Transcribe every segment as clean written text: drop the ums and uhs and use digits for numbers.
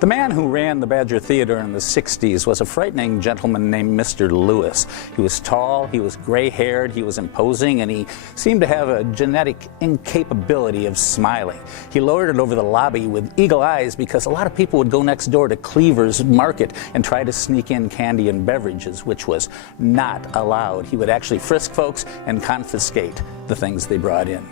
The man who ran the Badger Theater in the 60s was a frightening gentleman named Mr. Lewis. He was tall, he was gray-haired, he was imposing, and he seemed to have a genetic incapability of smiling. He lorded over the lobby with eagle eyes because a lot of people would go next door to Cleaver's Market and try to sneak in candy and beverages, which was not allowed. He would actually frisk folks and confiscate the things they brought in.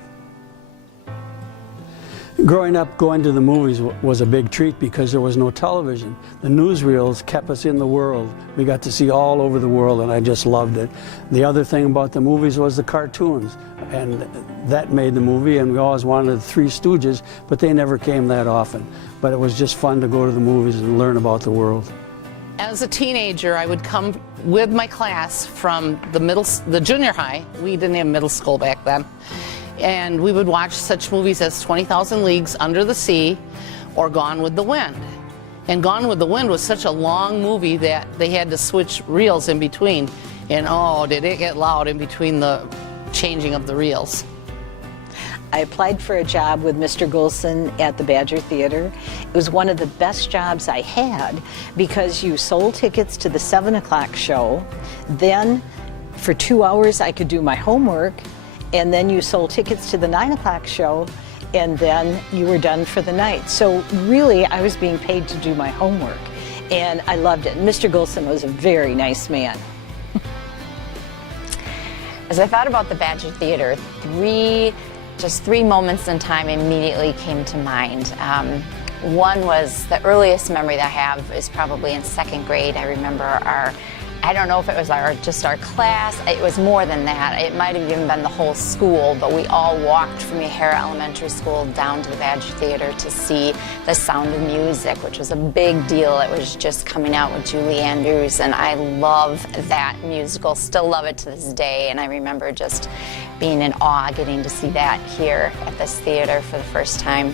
Growing up, going to the movies was a big treat because there was no television. The newsreels kept us in the world. We got to see all over the world, and I just loved it. The other thing about the movies was the cartoons, and that made the movie, and we always wanted the Three Stooges, but they never came that often. But it was just fun to go to the movies and learn about the world. As a teenager, I would come with my class from the junior high. We didn't have middle school back then. And we would watch such movies as 20,000 Leagues Under the Sea or Gone with the Wind. And Gone with the Wind was such a long movie that they had to switch reels in between. And oh, did it get loud in between the changing of the reels. I applied for a job with Mr. Goulson at the Badger Theater. It was one of the best jobs I had because you sold tickets to the 7 o'clock show. Then for 2 hours I could do my homework. And then you sold tickets to the 9 o'clock show, and then you were done for the night. So really, I was being paid to do my homework, and I loved it. Mr. Goulson was a very nice man. As I thought about the Badger Theater, just three moments in time immediately came to mind. One was the earliest memory that I have is probably in 2nd grade. I remember I don't know if it was just our class, it was more than that. It might have even been the whole school, but we all walked from Yahara Elementary School down to the Badger Theater to see The Sound of Music, which was a big deal. It was just coming out with Julie Andrews, and I love that musical, still love it to this day, and I remember just being in awe getting to see that here at this theater for the first time.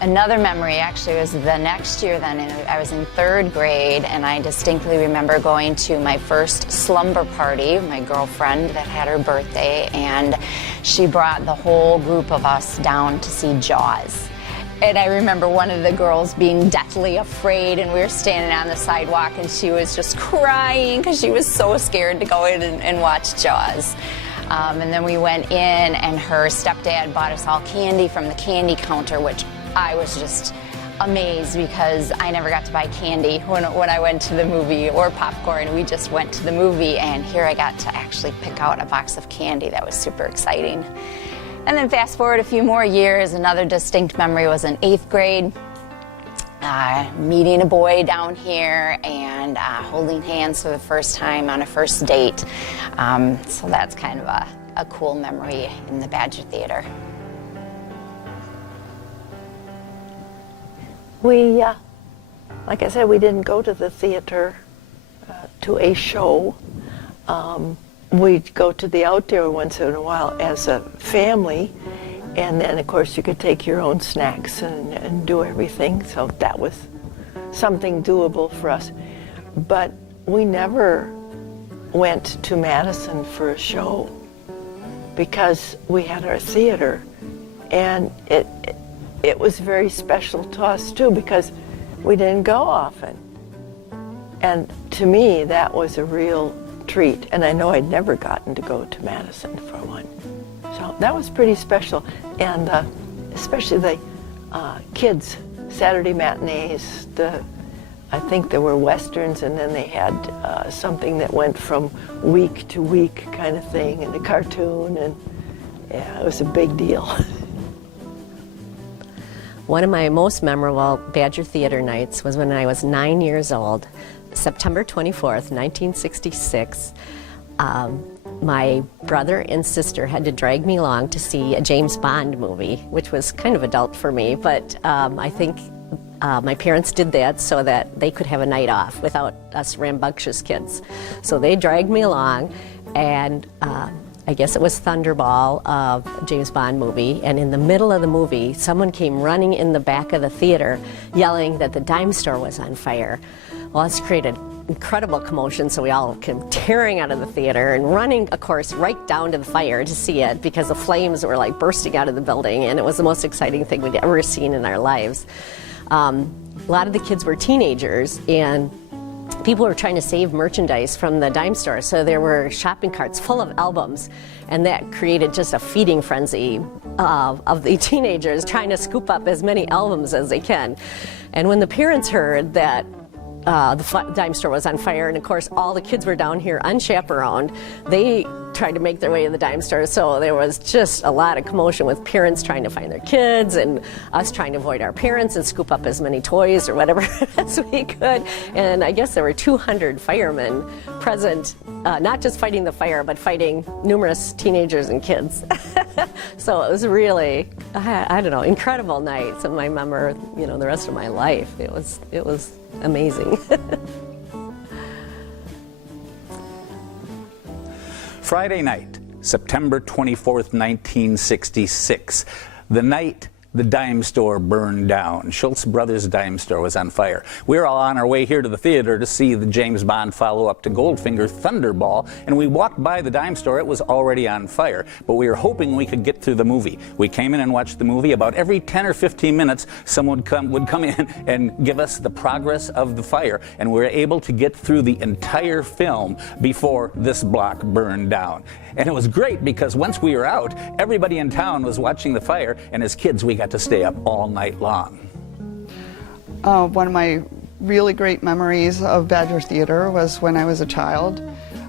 Another memory actually was the next year then, I was in 3rd grade, and I distinctly remember going to my first slumber party, my girlfriend that had her birthday, and she brought the whole group of us down to see Jaws. And I remember one of the girls being deathly afraid, and we were standing on the sidewalk, and she was just crying because she was so scared to go in and watch Jaws. And then we went in, and her stepdad bought us all candy from the candy counter, which I was just amazed because I never got to buy candy when I went to the movie, or popcorn. We just went to the movie, and here I got to actually pick out a box of candy. That was super exciting. And then fast forward a few more years, another distinct memory was in 8th grade. Meeting a boy down here and holding hands for the first time on a first date. So that's kind of a cool memory in the Badger Theater. We, like I said, we didn't go to the theater to a show. We'd go to the outdoor once in a while as a family. And then, of course, you could take your own snacks and do everything. So that was something doable for us. But we never went to Madison for a show because we had our theater. And it was very special to us, too, because we didn't go often. And to me, that was a real treat. And I know I'd never gotten to go to Madison for one. So that was pretty special, and especially the kids' Saturday matinees. I think there were westerns, and then they had something that went from week to week kind of thing, and a cartoon, and yeah, it was a big deal. One of my most memorable Badger Theater nights was when I was 9 years old, September 24th, 1966. My brother and sister had to drag me along to see a James Bond movie, which was kind of adult for me, but I think my parents did that so that they could have a night off without us rambunctious kids. So they dragged me along, and I guess it was Thunderball, a James Bond movie, and in the middle of the movie, someone came running in the back of the theater yelling that the dime store was on fire. Well, this created incredible commotion, so we all came tearing out of the theater and running, of course, right down to the fire to see it because the flames were like bursting out of the building, and it was the most exciting thing we'd ever seen in our lives. A lot of the kids were teenagers, and people were trying to save merchandise from the dime store, so there were shopping carts full of albums, and that created just a feeding frenzy of the teenagers trying to scoop up as many albums as they can. And when the parents heard that the dime store was on fire, and of course all the kids were down here unchaperoned, they tried to make their way to the dime store, so there was just a lot of commotion with parents trying to find their kids and us trying to avoid our parents and scoop up as many toys or whatever as we could. And I guess there were 200 firemen present, not just fighting the fire, but fighting numerous teenagers and kids. So it was really, I don't know, incredible nights, and I remember, the rest of my life. It was amazing. Friday night, September 24th, 1966. The night the dime store burned down. Schultz Brothers Dime Store was on fire. We were all on our way here to the theater to see the James Bond follow-up to Goldfinger, Thunderball, and we walked by the dime store. It was already on fire, but we were hoping we could get through the movie. We came in and watched the movie. About every 10 or 15 minutes, someone would come in and give us the progress of the fire, and we were able to get through the entire film before this block burned down. And it was great because once we were out, everybody in town was watching the fire, and as kids, we got to stay up all night long. One of my really great memories of Badger Theater was when I was a child.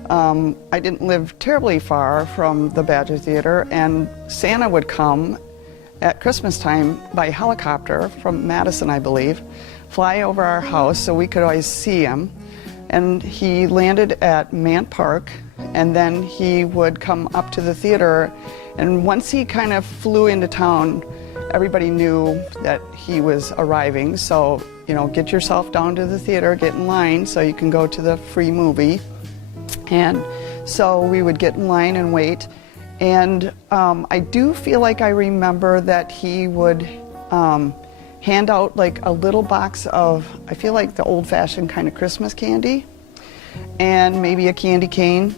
I didn't live terribly far from the Badger Theater, and Santa would come at Christmas time by helicopter from Madison, I believe, fly over our house so we could always see him. And he landed at Mant Park, and then he would come up to the theater, and once he kind of flew into town, everybody knew that he was arriving. So, get yourself down to the theater, get in line so you can go to the free movie. And so we would get in line and wait. And I do feel like I remember that he would hand out like a little box of, I feel like the old-fashioned kind of Christmas candy, and maybe a candy cane.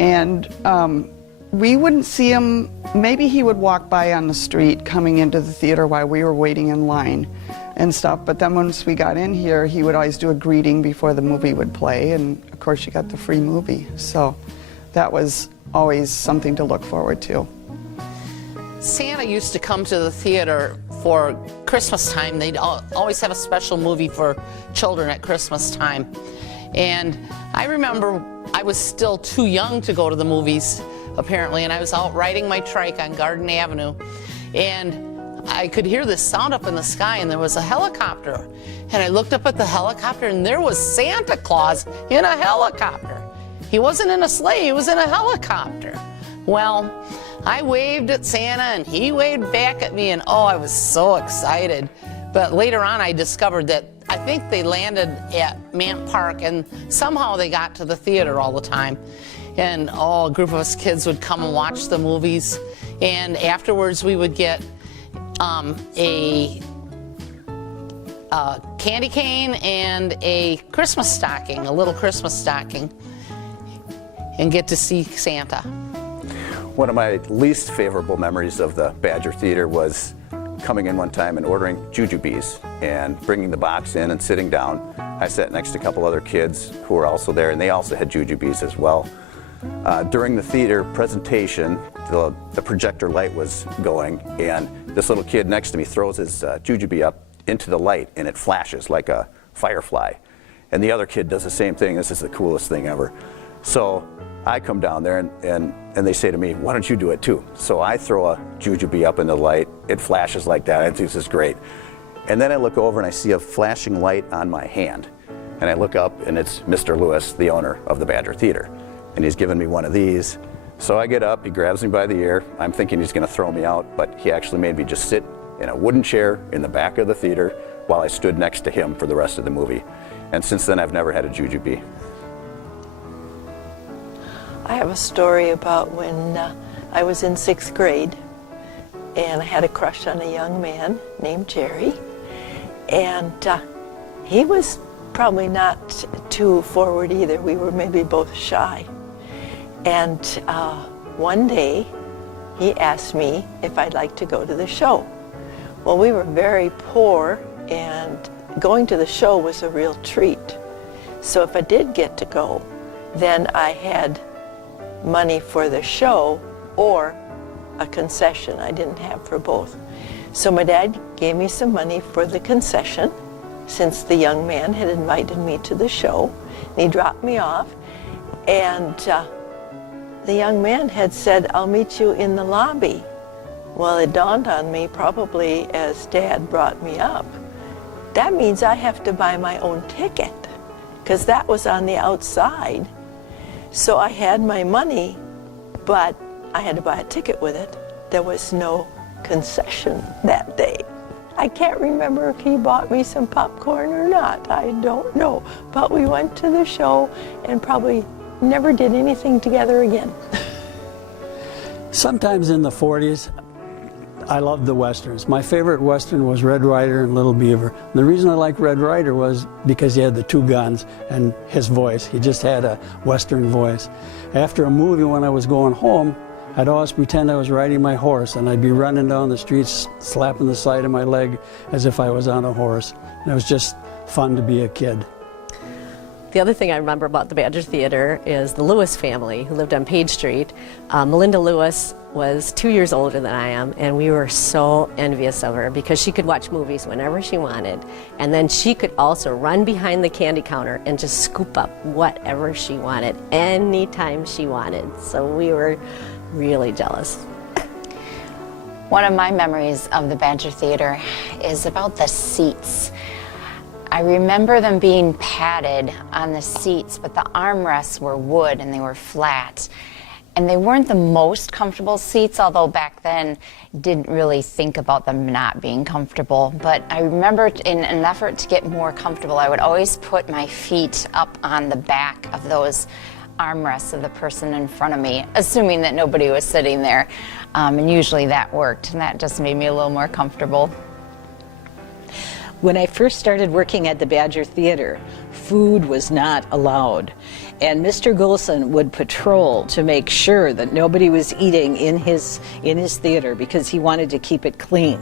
And we wouldn't see him. Maybe he would walk by on the street coming into the theater while we were waiting in line and stuff. But then once we got in here, he would always do a greeting before the movie would play. And of course, you got the free movie. So that was always something to look forward to. Santa used to come to the theater for Christmas time. They'd always have a special movie for children at Christmas time. And I remember I was still too young to go to the movies, apparently, and I was out riding my trike on Garden Avenue, and I could hear this sound up in the sky, and there was a helicopter. And I looked up at the helicopter, and there was Santa Claus in a helicopter. He wasn't in a sleigh, he was in a helicopter. Well, I waved at Santa, and he waved back at me, and oh, I was so excited. But later on, I discovered that I think they landed at Mant Park, and somehow they got to the theater all the time. And a group of us kids would come and watch the movies, and afterwards we would get a candy cane and a Christmas stocking, a little Christmas stocking, and get to see Santa. One of my least favorable memories of the Badger Theater was coming in one time and ordering jujubes and bringing the box in and sitting down. I sat next to a couple other kids who were also there, and they also had jujubes as well. During the theater presentation, the projector light was going, and this little kid next to me throws his jujube up into the light, and it flashes like a firefly. And the other kid does the same thing. This is the coolest thing ever. So I come down there, and they say to me, why don't you do it too? So I throw a jujube up in the light. It flashes like that. I think this is great. And then I look over and I see a flashing light on my hand. And I look up, and it's Mr. Lewis, the owner of the Badger Theater. And he's given me one of these. So I get up, he grabs me by the ear. I'm thinking he's gonna throw me out, but he actually made me just sit in a wooden chair in the back of the theater while I stood next to him for the rest of the movie. And since then, I've never had a jujube. I have a story about when I was in 6th grade, and I had a crush on a young man named Jerry, and he was probably not too forward either. We were maybe both shy. And one day, he asked me if I'd like to go to the show. Well, we were very poor and going to the show was a real treat. So if I did get to go, then I had money for the show or a concession. I didn't have for both. So my dad gave me some money for the concession, since the young man had invited me to the show. And he dropped me off, and the young man had said, "I'll meet you in the lobby." Well, it dawned on me, probably as Dad brought me up, that means I have to buy my own ticket, because that was on the outside. So I had my money, but I had to buy a ticket with it. There was no concession that day. I can't remember if he bought me some popcorn or not. I don't know. But we went to the show and probably never did anything together again. Sometimes in the 40s, I loved the Westerns. My favorite Western was Red Ryder and Little Beaver. And the reason I liked Red Ryder was because he had the two guns and his voice. He just had a Western voice. After a movie, when I was going home, I'd always pretend I was riding my horse, and I'd be running down the streets, slapping the side of my leg as if I was on a horse. And it was just fun to be a kid. The other thing I remember about the Badger Theater is the Lewis family, who lived on Page Street. Melinda Lewis was 2 years older than I am, and we were so envious of her because she could watch movies whenever she wanted, and then she could also run behind the candy counter and just scoop up whatever she wanted anytime she wanted. So we were really jealous. One of my memories of the Badger Theater is about the seats. I remember them being padded on the seats, but the armrests were wood and they were flat. And they weren't the most comfortable seats, although back then didn't really think about them not being comfortable. But I remember in an effort to get more comfortable, I would always put my feet up on the back of those armrests of the person in front of me, assuming that nobody was sitting there. And usually that worked, and that just made me a little more comfortable. When I first started working at the Badger Theater, food was not allowed. And Mr. Goulson would patrol to make sure that nobody was eating in his theater because he wanted to keep it clean.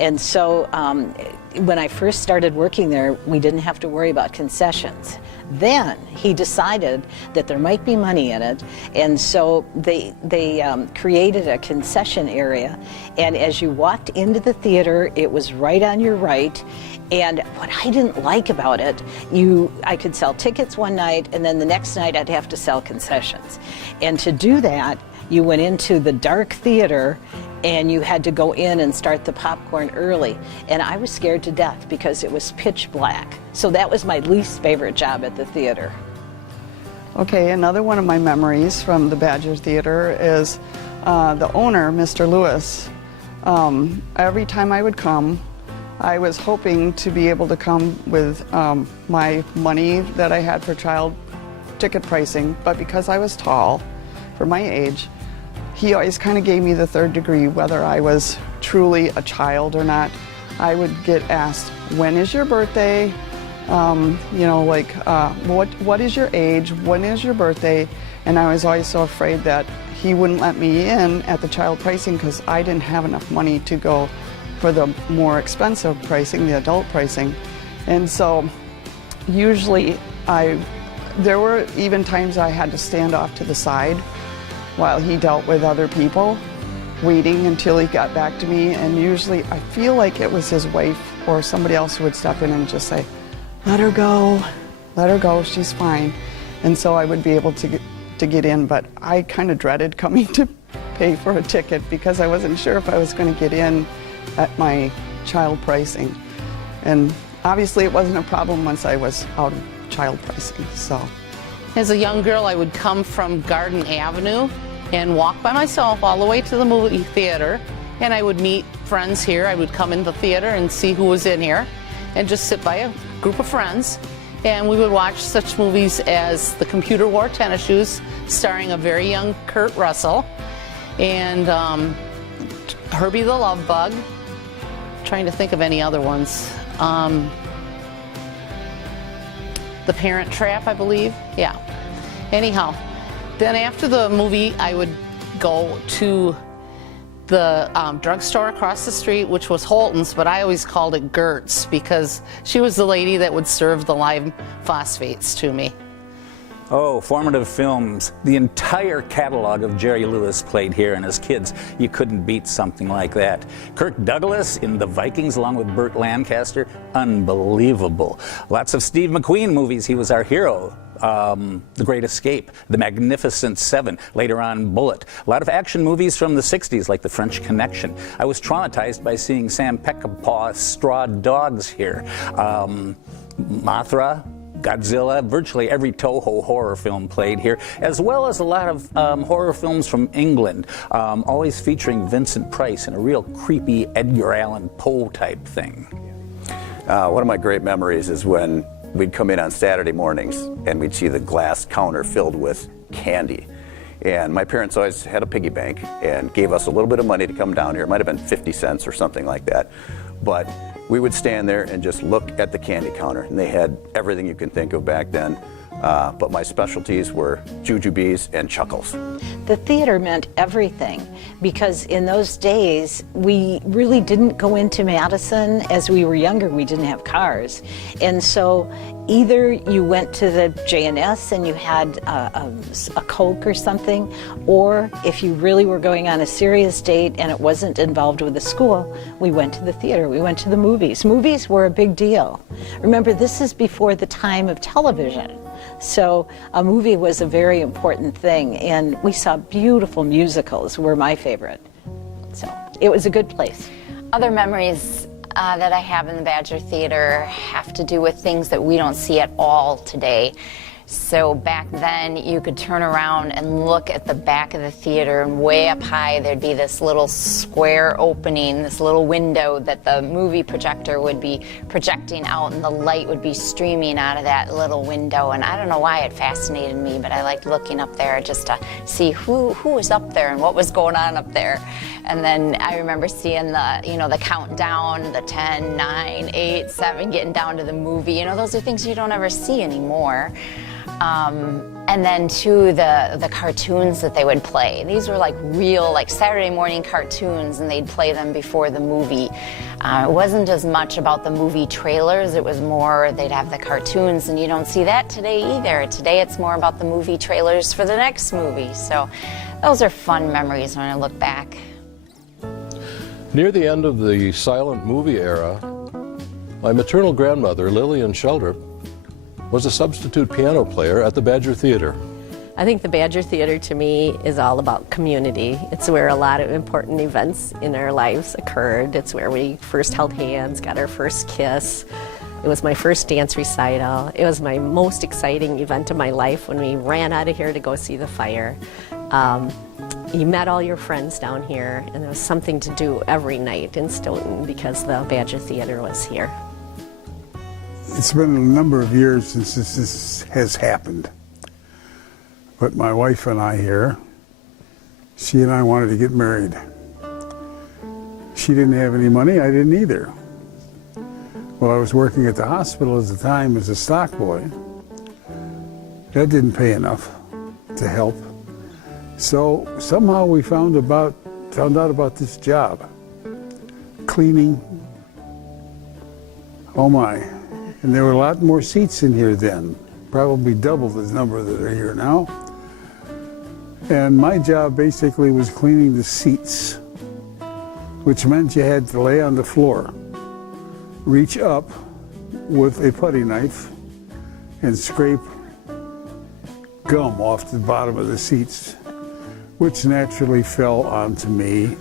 And so when I first started working there, we didn't have to worry about concessions. Then he decided that there might be money in it, and so they created a concession area, and as you walked into the theater, it was right on your right. And what I didn't like about it, I could sell tickets one night, and then the next night I'd have to sell concessions. And to do that, you went into the dark theater, and you had to go in and start the popcorn early. And I was scared to death because it was pitch black. So that was my least favorite job at the theater. Okay, another one of my memories from the Badger Theater is the owner, Mr. Lewis. Every time I would come, I was hoping to be able to come with my money that I had for child ticket pricing, but because I was tall for my age, he always kind of gave me the third degree whether I was truly a child or not. I would get asked, when is your birthday? You know, like, what is your age? When is your birthday? And I was always so afraid that he wouldn't let me in at the child pricing because I didn't have enough money to go for the more expensive pricing, the adult pricing. And so usually there were even times I had to stand off to the side while he dealt with other people, waiting until he got back to me. And usually I feel like it was his wife or somebody else who would step in and just say, let her go, she's fine. And so I would be able to get in, but I kind of dreaded coming to pay for a ticket because I wasn't sure if I was going to get in at my child pricing. And obviously it wasn't a problem once I was out of child pricing, so. As a young girl, I would come from Garden Avenue and walk by myself all the way to the movie theater, and I would meet friends here. I would come in the theater and see who was in here and just sit by a group of friends, and we would watch such movies as The Computer Wore Tennis Shoes, starring a very young Kurt Russell, and Herbie the Love Bug. Trying to think of any other ones. The Parent Trap, I believe. Yeah. Anyhow, then after the movie, I would go to the drugstore across the street, which was Holton's, but I always called it Gertz because she was the lady that would serve the live phosphates to me. Oh, formative films. The entire catalog of Jerry Lewis played here, and as kids, you couldn't beat something like that. Kirk Douglas in The Vikings along with Burt Lancaster, unbelievable. Lots of Steve McQueen movies, he was our hero. The Great Escape, The Magnificent Seven, later on Bullet. A lot of action movies from the 60s like The French Connection. I was traumatized by seeing Sam Peckinpah's Straw Dogs here. Mothra, Godzilla, virtually every Toho horror film played here, as well as a lot of horror films from England, always featuring Vincent Price in a real creepy Edgar Allan Poe type thing. One of my great memories is when we'd come in on Saturday mornings and we'd see the glass counter filled with candy. And my parents always had a piggy bank and gave us a little bit of money to come down here. It might have been 50 cents or something like that. But we would stand there and just look at the candy counter. And they had everything you can think of back then. But my specialties were jujubes and chuckles. The theater meant everything because in those days we really didn't go into Madison. As we were younger, we didn't have cars, and so either you went to the J&S and you had a Coke or something, or if you really were going on a serious date and it wasn't involved with the school, we went to the theater, we went to the movies. Movies were a big deal. Remember, this is before the time of television. So a movie was a very important thing, and we saw beautiful musicals were my favorite. So it was a good place. Other memories that I have in the Badger Theater have to do with things that we don't see at all today. So back then you could turn around and look at the back of the theater, and way up high there'd be this little square opening, this little window that the movie projector would be projecting out, and the light would be streaming out of that little window. And I don't know why it fascinated me, but I liked looking up there just to see who was up there and what was going on up there. And then I remember seeing the countdown, the 10, 9, 8, 7, getting down to the movie. Those are things you don't ever see anymore. And then too, the cartoons that they would play. These were like real, like Saturday morning cartoons, and they'd play them before the movie. It wasn't as much about the movie trailers, it was more they'd have the cartoons, and you don't see that today either. Today it's more about the movie trailers for the next movie. So those are fun memories when I look back. Near the end of the silent movie era, my maternal grandmother, Lillian Sheldrup, was a substitute piano player at the Badger Theater. I think the Badger Theater to me is all about community. It's where a lot of important events in our lives occurred. It's where we first held hands, got our first kiss. It was my first dance recital. It was my most exciting event of my life when we ran out of here to go see the fire. You met all your friends down here, and there was something to do every night in Stoughton because the Badger Theater was here. It's been a number of years since this has happened. But my wife and I here, she and I wanted to get married. She didn't have any money, I didn't either. Well, I was working at the hospital at the time as a stock boy. That didn't pay enough to help. So somehow we found out about this job. Cleaning. Oh my. And there were a lot more seats in here then, probably double the number that are here now. And my job basically was cleaning the seats, which meant you had to lay on the floor, reach up with a putty knife, and scrape gum off the bottom of the seats, which naturally fell onto me.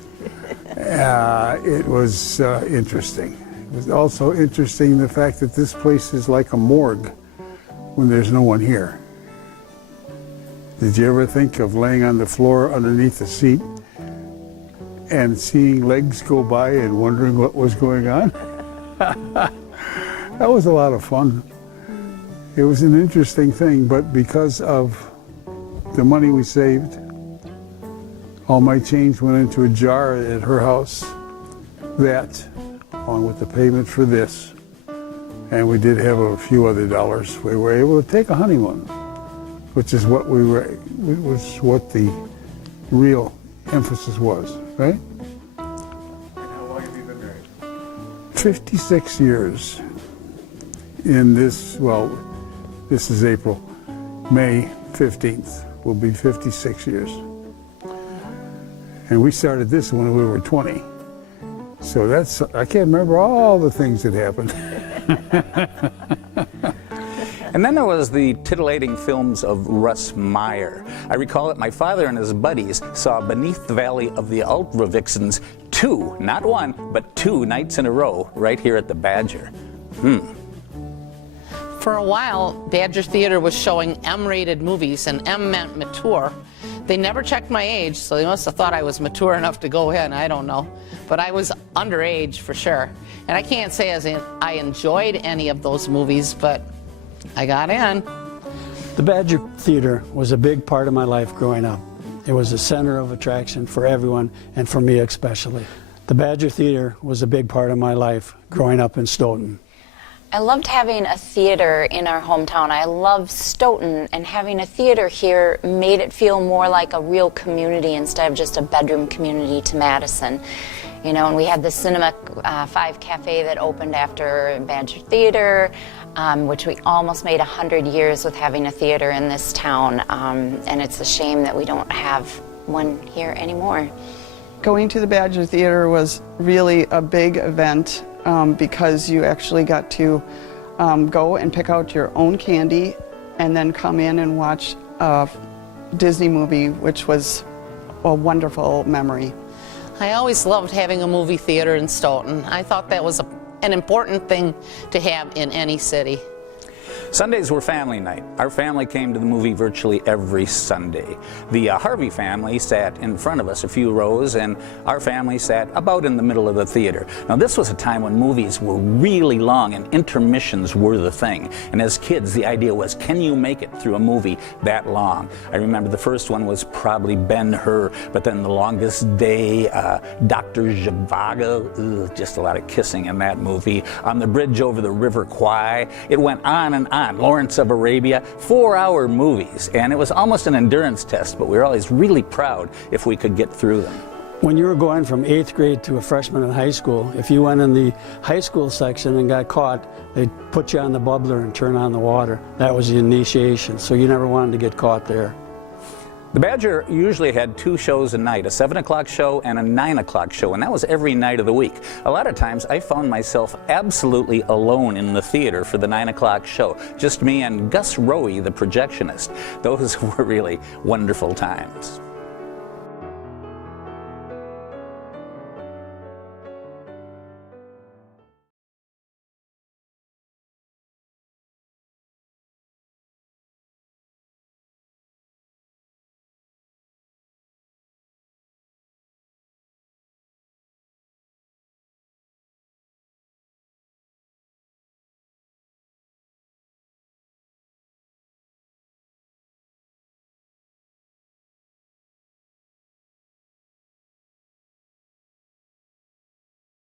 It was interesting. It was also interesting the fact that this place is like a morgue when there's no one here. Did you ever think of laying on the floor underneath the seat and seeing legs go by and wondering what was going on? That was a lot of fun. It was an interesting thing, but because of the money we saved, all my change went into a jar at her house. That, along with the payment for this, and we did have a few other dollars, we were able to take a honeymoon, which is what the real emphasis was, right? 56 years in this, well, this is April. May 15th will be 56 years. And we started this when we were 20. So that's, I can't remember all the things that happened. And then there was the titillating films of Russ Meyer. I recall that my father and his buddies saw Beneath the Valley of the Ultra Vixens 2, not 1, but 2 nights in a row right here at the Badger. For a while, Badger Theater was showing M-rated movies, and M meant mature. They never checked my age, so they must have thought I was mature enough to go in, I don't know. But I was underage for sure. And I can't say as in I enjoyed any of those movies, but I got in. The Badger Theater was a big part of my life growing up. It was a center of attraction for everyone, and for me especially. The Badger Theater was a big part of my life growing up in Stoughton. I loved having a theater in our hometown. I love Stoughton, and having a theater here made it feel more like a real community instead of just a bedroom community to Madison. You know, and we had the Cinema 5 Cafe that opened after Badger Theater, which we almost made 100 years with having a theater in this town, and it's a shame that we don't have one here anymore. Going to the Badger Theater was really a big event because you actually got to go and pick out your own candy and then come in and watch a Disney movie, which was a wonderful memory. I always loved having a movie theater in Stoughton. I thought that was an important thing to have in any city. Sundays were family night. Our family came to the movie virtually every Sunday. The Harvey family sat in front of us a few rows, and our family sat about in the middle of the theater. Now, this was a time when movies were really long and intermissions were the thing. And as kids, the idea was, can you make it through a movie that long? I remember the first one was probably Ben-Hur, but then The Longest Day, Dr. Zhivago, just a lot of kissing in that movie. On the Bridge Over the River Kwai, it went on and on. Lawrence of Arabia, 4-hour movies, and it was almost an endurance test, but we were always really proud if we could get through them. When you were going from 8th grade to a freshman in high school, if you went in the high school section and got caught, they'd put you on the bubbler and turn on the water. That was the initiation, so you never wanted to get caught there. The Badger usually had 2 shows a night, a 7 o'clock show and a 9 o'clock show, and that was every night of the week. A lot of times I found myself absolutely alone in the theater for the 9 o'clock show, just me and Gus Rowe, the projectionist. Those were really wonderful times.